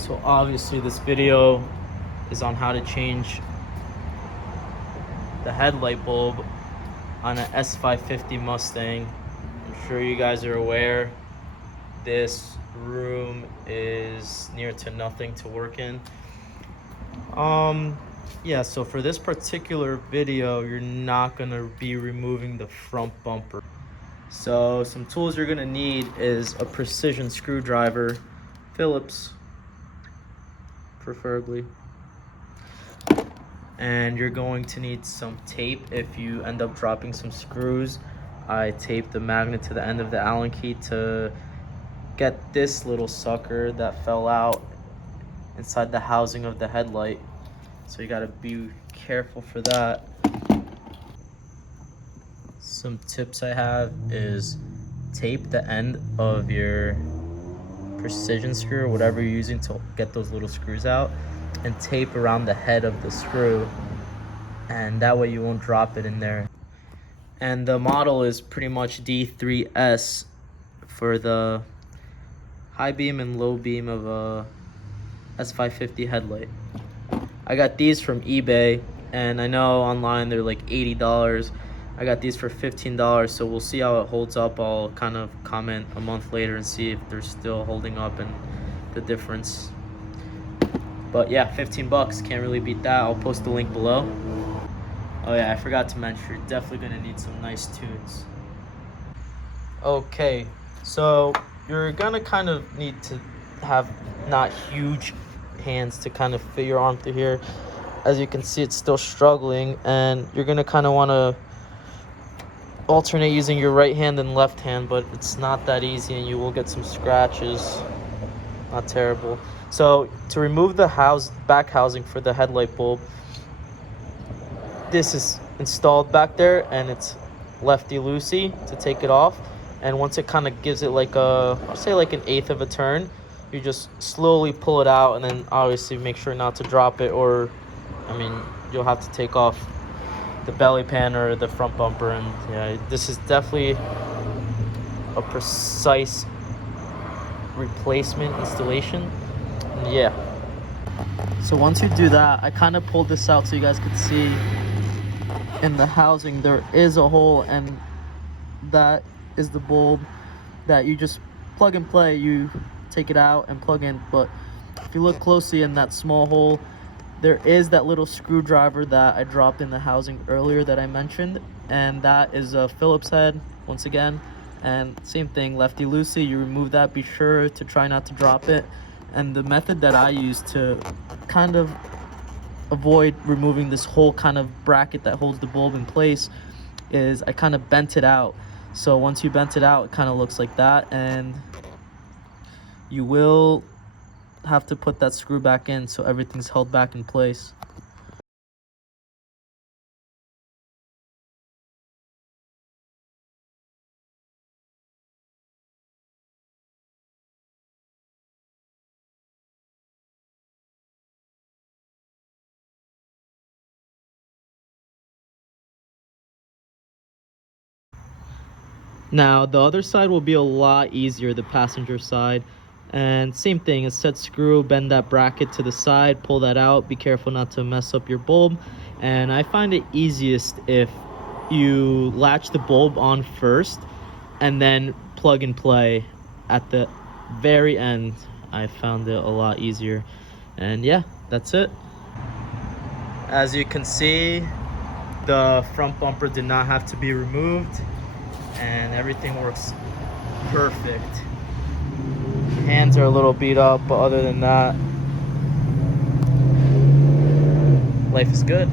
So obviously this video is on how to change the headlight bulb on an S550 Mustang. I'm sure you guys are aware this room is near to nothing to work in. Yeah, so for this particular video, you're not gonna be removing the front bumper. So some tools you're gonna need is a precision screwdriver, Phillips preferably, and you're going to need some tape if you end up dropping some screws. I taped the magnet to the end of the Allen key to get this little sucker that fell out inside the housing of the headlight, so you got to be careful for that. Some tips I have is tape the end of your precision screw or whatever you're using to get those little screws out, and tape around the head of the screw, and that way you won't drop it in there. And the model is pretty much D3S for the high beam and low beam of a S550 headlight. I got these from eBay, and I know online they're like $80. I got these for $15, so we'll see how it holds up. I'll kind of comment a month later and see if they're still holding up and the difference. But yeah, 15 bucks, can't really beat that. I'll post the link below. Oh yeah, I forgot to mention, you're definitely gonna need some nice tunes. Okay, so you're gonna kind of need to have not huge hands to kind of fit your arm through here. As you can see, it's still struggling, and you're gonna kind of want to alternate using your right hand and left hand, but it's not that easy and you will get some scratches. Not terrible. So to remove the back housing for the headlight bulb, this is installed back there and it's lefty-loosey to take it off, and once it kind of gives it like I'll say like an eighth of a turn, you just slowly pull it out, and then obviously make sure not to drop it, or I mean you'll have to take off the belly pan or the front bumper. And yeah, this is definitely a precise replacement installation. And yeah, so once you do that, I kind of pulled this out so you guys could see in the housing there is a hole, and that is the bulb that you just plug and play. You take it out and plug in, but if you look closely in that small hole, there is that little screwdriver that I dropped in the housing earlier that I mentioned, and that is a Phillips head once again. And same thing, lefty-loosey, you remove that, be sure to try not to drop it. And the method that I use to kind of avoid removing this whole kind of bracket that holds the bulb in place is I kind of bent it out. So once you bent it out, it kind of looks like that, and you will have to put that screw back in so everything's held back in place. Now the other side will be a lot easier, the passenger side. And same thing, a set screw, bend that bracket to the side, pull that out, be careful not to mess up your bulb. And I find it easiest if you latch the bulb on first and then plug and play at the very end. I found it a lot easier. And yeah, that's it. As you can see, the front bumper did not have to be removed, and everything works perfect. Hands are a little beat up, but other than that, life is good.